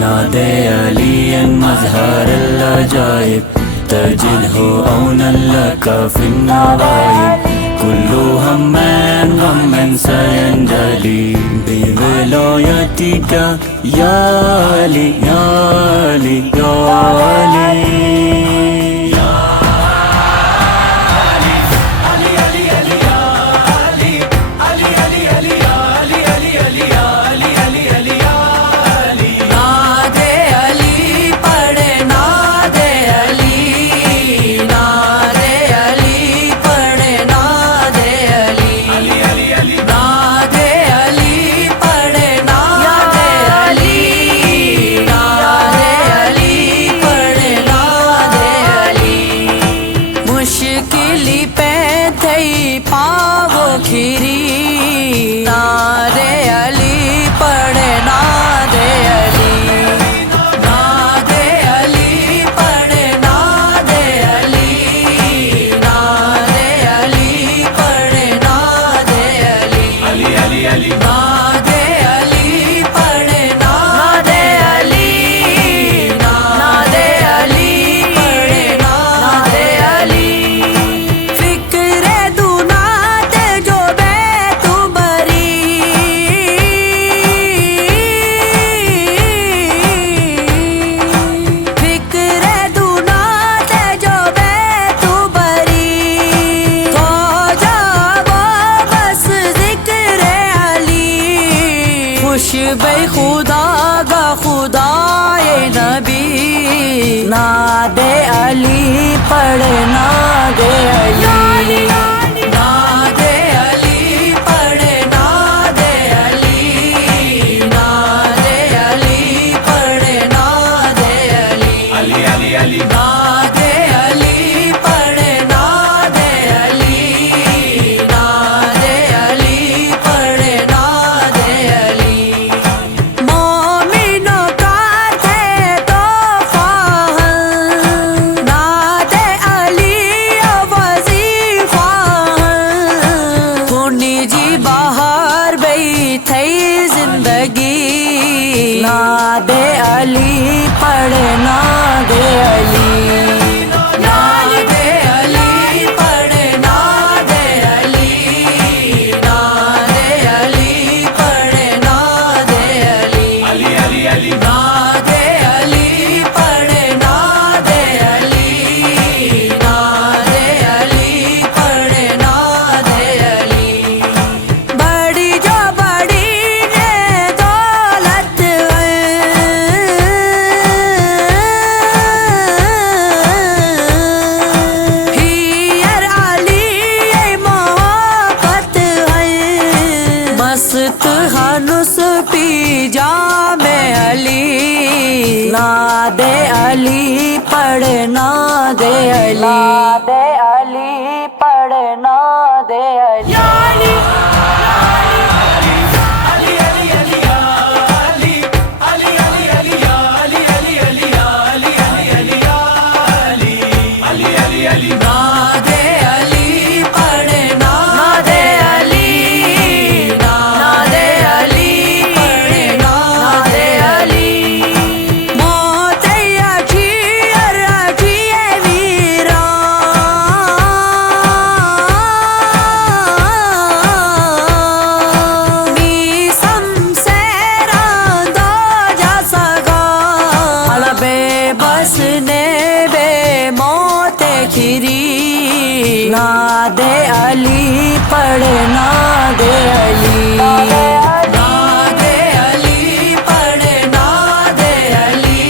نادى عليا مظهر العجائب تجده عونا لك في النوائب كل هم سينجلي بولايتك يا علي يا علي يا علي खिरी नादे अली पढ़े नादे अली नादे अली पढ़े नादे अली नादे अली पढ़े नादे अली अली अली नादे अली पढ़े नादे अली नादे अली पढ़े नादे अली फिक्रे बे खुदा गा खुदाए नबी नादे अली पढ़े नादे अली नादे अली पढ़े नादे अली नादे अली पढ़े नादे अली अली अली नादे अली पढ़े नादे अली नादे अली पढ़े नादे अली नादे अली पढ़े नादे अली नादे अली पढ़े नादे अली नादे अली पढ़े नादे अली अली अली नादे अली पढ़े नादे अली नादे अली पढ़े नादे अली बड़ी जो बड़ी मस्त हनुस पी जामे अली नादे अली पढ़े नादे अली नादे अली पढ़े नादे अली नादे अली पढ़े नादे अली नादे अली पढ़े नादे अली मौत अखी वीरा मीसम से रांदो जा सगा अलबे बस ने बे मौत खिरी नादे अली पढ़े नादे अली नादे अली पढ़े नादे अली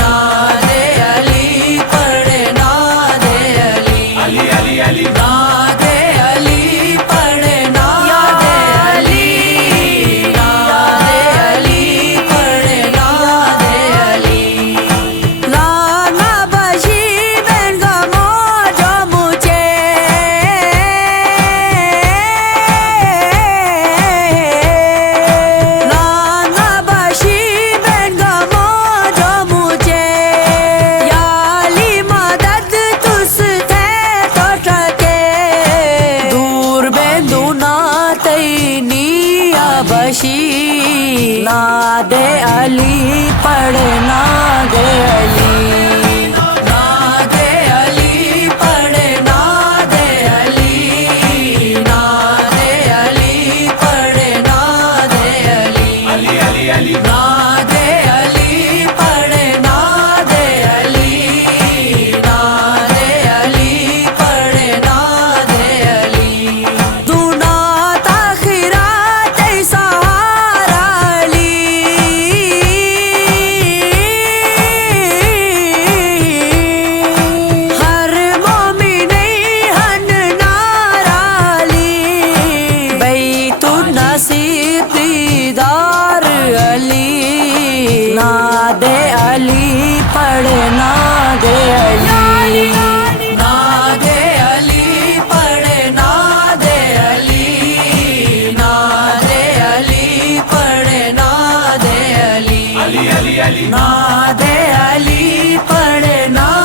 नादे अली पढ़े नादे अली अली अली नादे अली पढ़े नादे अली नादे अली पढ़े नादे अली लाना बशी बन गमो जो मुझे علی ناد علی پڑھنا